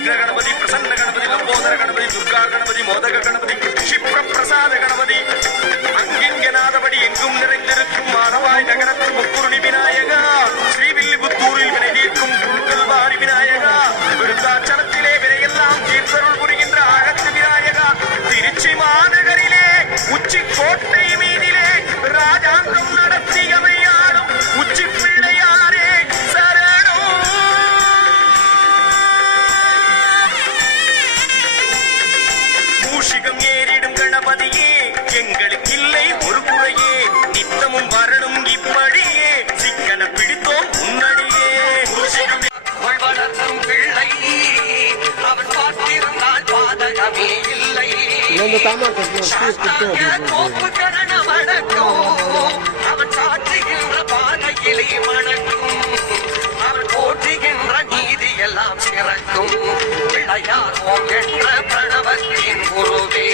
கணபதி கணபதி பிரசன்ன கணபதி லம்போதர கணபதி துர்கா கணபதி மோதக கணபதி கஷிப்ர பிரசாத கணபதி. அங்கிங்கனாதபடி எங்கும் நிறைந்திருக்கும் மாணவாய் நகரத்து முக்குருணி விநாயகா. ஸ்ரீவில்லிபுத்தூரில் வினை தீர்க்கும் குழுக்கல்வாரி விநாயகா. விருத்தாச்சலத்திலே வினையெல்லாம் தீர்த்தருள் புரிகின்ற அகத்து விநாயகா. திருச்சி மாநகரிலே உச்சி கோட்டை மீதிலே ராஜாங்கம் மூஷிகம் ஏறிடும் கணபதியே. எங்களுக்கு இல்லை ஒரு குறையே. நித்தமும் வரணும் இப்படியே. சிக்கன பிடித்தோம் முன்னடியே. வளர்த்தும் பிள்ளை அவன் பார்த்திருந்தால் பாதகமே இல்லை. அவன் சாற்றுகின்ற அடையாளோம் என்ற பிரணவத்தின் குருவே.